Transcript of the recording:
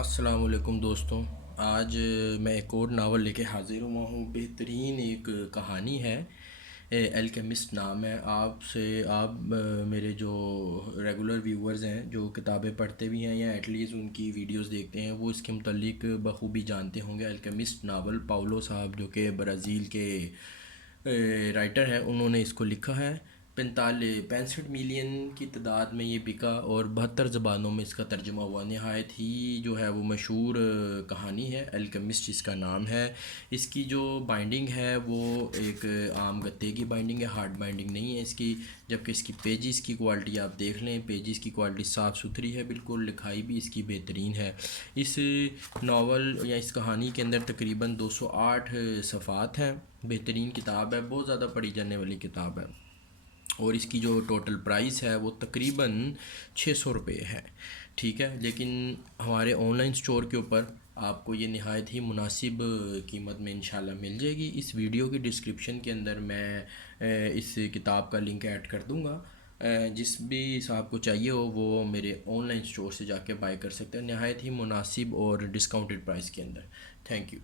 السلام علیکم دوستوں. آج میں ایک اور ناول لے کے حاضر ہوا ہوں. بہترین ایک کہانی ہے. الکیمسٹ نام ہے. آپ میرے جو ریگولر ویورز ہیں جو کتابیں پڑھتے بھی ہیں یا ایٹ لیسٹ ان کی ویڈیوز دیکھتے ہیں وہ اس کے متعلق بخوبی جانتے ہوں گے. الکیمسٹ ناول پاولو صاحب جو کہ برازیل کے رائٹر ہیں انہوں نے اس کو لکھا ہے. 65 ملین کی تعداد میں یہ بکا اور 72 زبانوں میں اس کا ترجمہ ہوا. نہایت ہی جو ہے وہ مشہور کہانی ہے. الکیمسٹ اس کا نام ہے. اس کی جو بائنڈنگ ہے وہ ایک عام گتے کی بائنڈنگ ہے, ہارڈ بائنڈنگ نہیں ہے اس کی. جبکہ اس کی پیجز کی کوالٹی آپ دیکھ لیں, پیجز کی کوالٹی صاف ستھری ہے بالکل. لکھائی بھی اس کی بہترین ہے. اس ناول یا اس کہانی کے اندر تقریباً 208 صفحات ہیں. بہترین کتاب ہے, بہت زیادہ پڑھی جانے والی کتاب ہے. اور اس کی جو ٹوٹل پرائس ہے وہ تقریباً 600 روپے ہے. ٹھیک ہے, لیکن ہمارے آن لائن سٹور کے اوپر آپ کو یہ نہایت ہی مناسب قیمت میں انشاءاللہ مل جائے گی. اس ویڈیو کی ڈسکرپشن کے اندر میں اس کتاب کا لنک ایڈ کر دوں گا. جس بھی صاحب کو چاہیے ہو وہ میرے آن لائن سٹور سے جا کے بائی کر سکتے ہیں نہایت ہی مناسب اور ڈسکاؤنٹڈ پرائس کے اندر. Thank you.